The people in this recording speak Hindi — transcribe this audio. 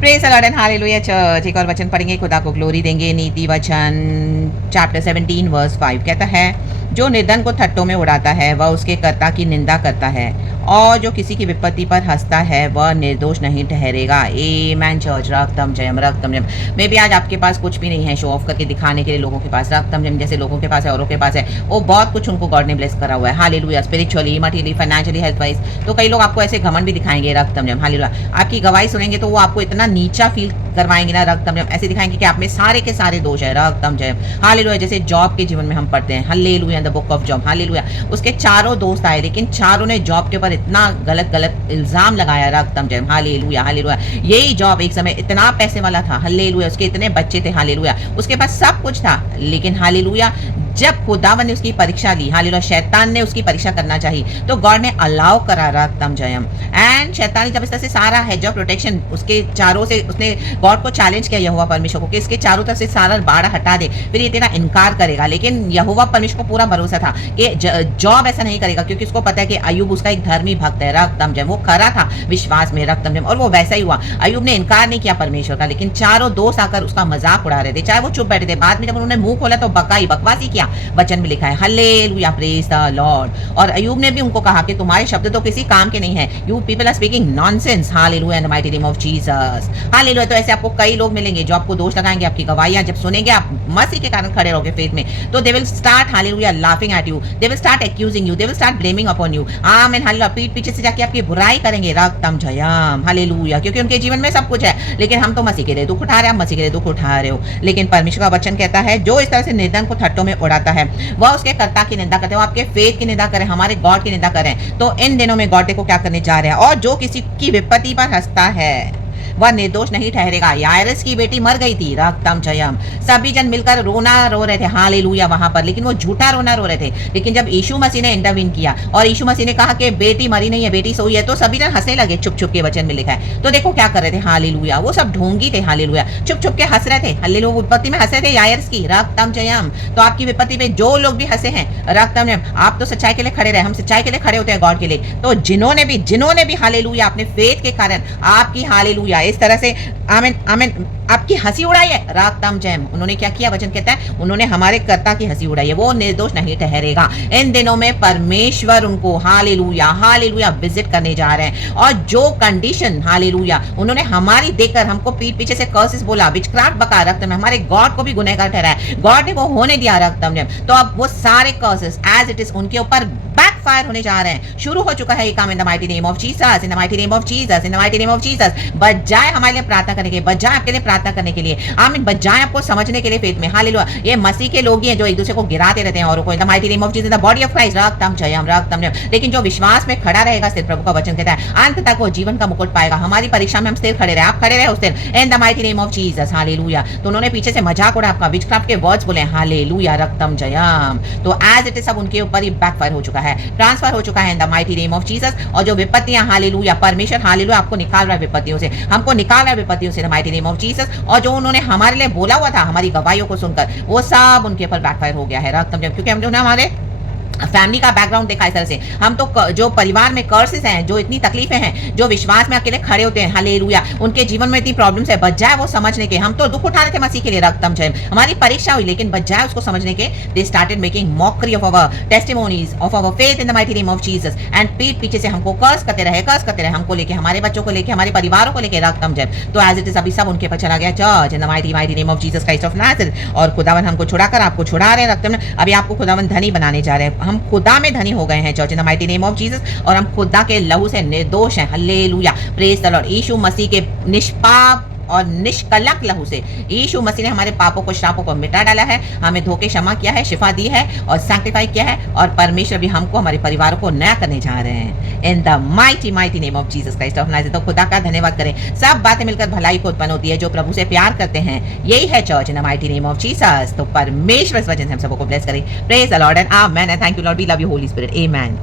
Praise the Lord and hallelujah church. एक और वचन पढ़ेंगे, खुदा को ग्लोरी देंगे। नीति वचन चैप्टर 17 वर्स 5 कहता है, जो निर्धन को ठट्टों में उड़ाता है वह उसके कर्ता की निंदा करता है, और जो किसी की विपत्ति पर हंसता है वह निर्दोष नहीं ठहरेगा। आमेन चर्च। रक्तम जयम, रक्तम जयम। मे भी आज आपके पास कुछ भी नहीं है शो ऑफ करके दिखाने के लिए लोगों के पास। रक्तम जयम जैसे लोगों के पास है, औरों के पास है, वो बहुत कुछ उनको गॉड ने ब्लेस करा हुआ है। Hallelujah. Spiritually, materially, financially, health wise. तो कई लोग आपको ऐसे घमंड भी दिखाएंगे। रक्तम जयम। हालेलुया। आपकी गवाही सुनेंगे तो वो आपको इतना नीचा फील करवाएंगे ना। रक्तम जयम। ऐसे दिखाएंगे कि आप में सारे के सारे दोष है। रक्तम जयम। हालेलुया। जैसे जॉब के जीवन में हम पढ़ते हैं, hallelujah, in the book of job. Hallelujah. उसके चारों दोस्त आए, लेकिन चारों ने जॉब के ऊपर इतना गलत इल्जाम लगाया। रक्तम जयम। Hallelujah, hallelujah. यही जॉब एक समय इतना पैसे वाला था। हालेलुया। उसके इतने बच्चे थे। हालेलुया। उसके पास सब कुछ था, लेकिन हालेलुया जब खुदावन ने उसकी परीक्षा ली, हालेलुया, शैतान ने उसकी परीक्षा करना चाहिए तो गॉड ने अलाउ करा। रक्तम जयम। एंड शैतान जब इस तरह से सारा हेज ऑफ प्रोटेक्शन उसके चारों से, उसने गॉड को चैलेंज किया, यहोवा परमेश्वर को, कि इसके चारों तरफ से सारा बाड़ा हटा दे, फिर ये तेरा इनकार करेगा। लेकिन यहोवा परमेश्वर को पूरा भरोसा था कि जॉब ऐसा नहीं करेगा, क्योंकि उसको पता है कि अय्यूब उसका एक धर्मी भक्त है। रक्तम जयम। वो खरा था विश्वास में। रक्तम जयम। और वो वैसा ही हुआ। अय्यूब ने इनकार नहीं किया परमेश्वर का, लेकिन चारों दोस्त आकर उसका मजाक उड़ा रहे थे, चाहे वो चुप बैठे थे। बाद में जब उन्होंने मुंह खोला तो बकवासी किया। वचन में लिखा है, हालेलुया, प्रेज द लॉर्ड। और अय्यूब ने भी उनको कहा कि तुम्हारे शब्द तो किसी काम के नहीं है, you people are speaking nonsense. Hallelujah, in the mighty name of Jesus. Hallelujah. तो ऐसे आपको कई लोग मिलेंगे जो आपको दोष लगाएंगे। आपकी गवाहियां जब सुनेंगे, आप मसीह के कारण खड़े रहोगे फेथ में, तो they will start, hallelujah, laughing at you, they will start accusing you, they will start blaming upon you. आमीन। हालेलुया। पीठ पीछे से जाके आपकी बुराई करेंगे। रक्तम जयम। हालेलुया। क्योंकि उनके जीवन में सब कुछ है, लेकिन हम तो मसीह के लिए दुख उठा रहे हैं, मसीह के लिए दुख उठा रहे हो। लेकिन परमेश्वर का वचन कहता है, जो इस तरह से निर्धन को ठट्टों में उड़ाता है वह उसके कर्ता की निंदा करते हैं। वो आपके फेथ की निंदा करें, हमारे गॉड की निंदा करें, तो इन दिनों में गॉड को क्या करने जा रहे हैं। और जो किसी की विपत्ति पर हंसता है वह निर्दोष नहीं ठहरेगा। यायरस की बेटी मर गई थी। रक्तम जयम। सभी जन मिलकर रोना रो रहे थे, हालेलुया, वहां पर, लेकिन वो झूठा रोना रो रहे थे। लेकिन जब यीशु मसीह ने इंटरवीन किया और यीशु मसीह ने कहा कि बेटी मरी नहीं है, बेटी सोई है, तो सभी जन हंसने लगे। चुप चुप के वचन में लिखा है। तो देखो क्या कर रहे थे। हालेलुया। वो सब ढोंगी थे। हालेलुया। चुप चुप के हंस रहे थे। हालेलुया। विपत्ति में हंस रहे थे यायरस की। रक्तम जयम। तो आपकी विपत्ति पे जो लोग भी हंसे हैं, रक्तम जयम, आप तो सच्चाई के लिए खड़े रहे। हम सच्चाई के लिए खड़े होते हैं गॉड के लिए। तो जिन्होंने भी हालेलुया अपने फेथ के कारण आपकी, हालेलुया, इस तरह से, आमीन आमीन, आपकी हंसी उड़ाई है। रक्तम जयम। उन्होंने क्या किया। वचन कहता है, उन्होंने हमारे कर्ता की हंसी उड़ाई है, वो निर्दोष नहीं ठहरेगा। इन दिनों में परमेश्वर उनको, हालेलुया, हालेलुया, विजिट करने जा रहे हैं। और जो कंडीशन, हालेलुया, उन्होंने हमारी देखकर हमको पीठ पीछे से कर्सेस बोला, विचक्राफ्ट बका, रक्तम, हमारे गॉड को भी गुनहगार ठहराया, गॉड ने वो होने दिया। रक्तम जयम। तो अब वो सारे कर्सेस एज इट इज उनके ऊपर बैकफायर होने जा रहे हैं। शुरू हो चुका है ये काम। इन the mighty name of Jesus, in the mighty name of Jesus, in the mighty name of Jesus. बजाय हमारे लिए प्रार्थना करने के, बजाय आपके लिए प्रार्थना करने के लिए, आमीन, बजाय आपको समझने के लिए फेथ में, हालेलुया, ये मसीह के लोग ही हैं जो एक दूसरे को गिराते रहते हैं औरों को। In the mighty name of Jesus, the body of Christ. रक्तम जयम, रक्तम जयम। लेकिन जो विश्वास में खड़ा रहेगा स्थिर, प्रभु का वचन कहता है, अंत तक वो जीवन का मुकुट पाएगा। हमारी परीक्षा में हम स्थिर खड़े रहे, आप खड़े रहे हो स्थिर, इन the mighty name of Jesus. Hallelujah. तो उन्होंने पीछे से मजाक उड़ा आपका, विचक्राफ्ट के वर्ड्स बोले, हालेलुया, रक्तम जयम। तो एज इट इज सब उनके ऊपर ही बैकफायर हो चुका है, ट्रांसफर हो चुका है इन the mighty name of Jesus. और जो विपत्तियां, हालेलुया, परमेश्वर, हालेलुया, आपको निकाल रहा है विपत्तियों से, हमको निकाल रहा है विपत्तियों से, the mighty name of Jesus. और जो उन्होंने हमारे लिए बोला हुआ था, हमारी गवाहियों को सुनकर, वो सब उनके ऊपर बैकफायर हो गया है। रक्तम जयम। क्योंकि हम जो ना हमारे फैमिली का बैकग्राउंड देखा इस तरह से, हम तो जो परिवार में कर्सेस हैं, जो इतनी तकलीफें हैं, जो विश्वास में अकेले खड़े होते हैं, हालेलुया, उनके जीवन में इतनी प्रॉब्लम्स है, बजाय वो समझने के, हम तो दुख उठा रहे थे मसीह के लिए। रक्तम जयम। हमारी परीक्षा हुई, लेकिन बजाय उसको समझने के, they started making mockery of our testimonies, of our faith in the mighty name of Jesus. And पीठ पीछे से हमको कर्स करते रहे, हमको लेके, हमारे बच्चों को लेके, हमारे परिवारों को लेके। रक्तम जयम। तो एज इट इज अभी सब उनके पर चला गया। Church, in the mighty name of Jesus Christ of Nazareth. और खुदावन हमको छुड़ाकर आपको छुड़ा रहे हैं। रक्तम, अभी आपको खुदावन धनी बनाने जा रहे हैं। हम खुदा में धनी हो गए हैं, church, in the mighty name of Jesus. और हम खुदा के लहू से निर्दोष हैं। Hallelujah, praise the Lord. Yeshu Masih के निष्पाप और निष्कलंक लहू से यीशु मसीह ने हमारे पापों को, श्रापों को मिटा डाला है, हमें धोखे क्षमा किया है, शिफा दी है और सैंक्टिफाई किया है। और परमेश्वर भी हमको, हमारे परिवारों को नया करने जा रहे हैं इन the mighty name of Jesus Christ of Nazareth. तो खुदा का धन्यवाद करें। सब बातें मिलकर भलाई को उत्पन्न होती है जो प्रभु से प्यार करते हैं। यही है church, in the mighty name of Jesus. तो परमेश्वर इस वजह से हम सबको ब्लेस करें। Praise the Lord and amen. Thank you Lord, we love you Holy Spirit. Amen.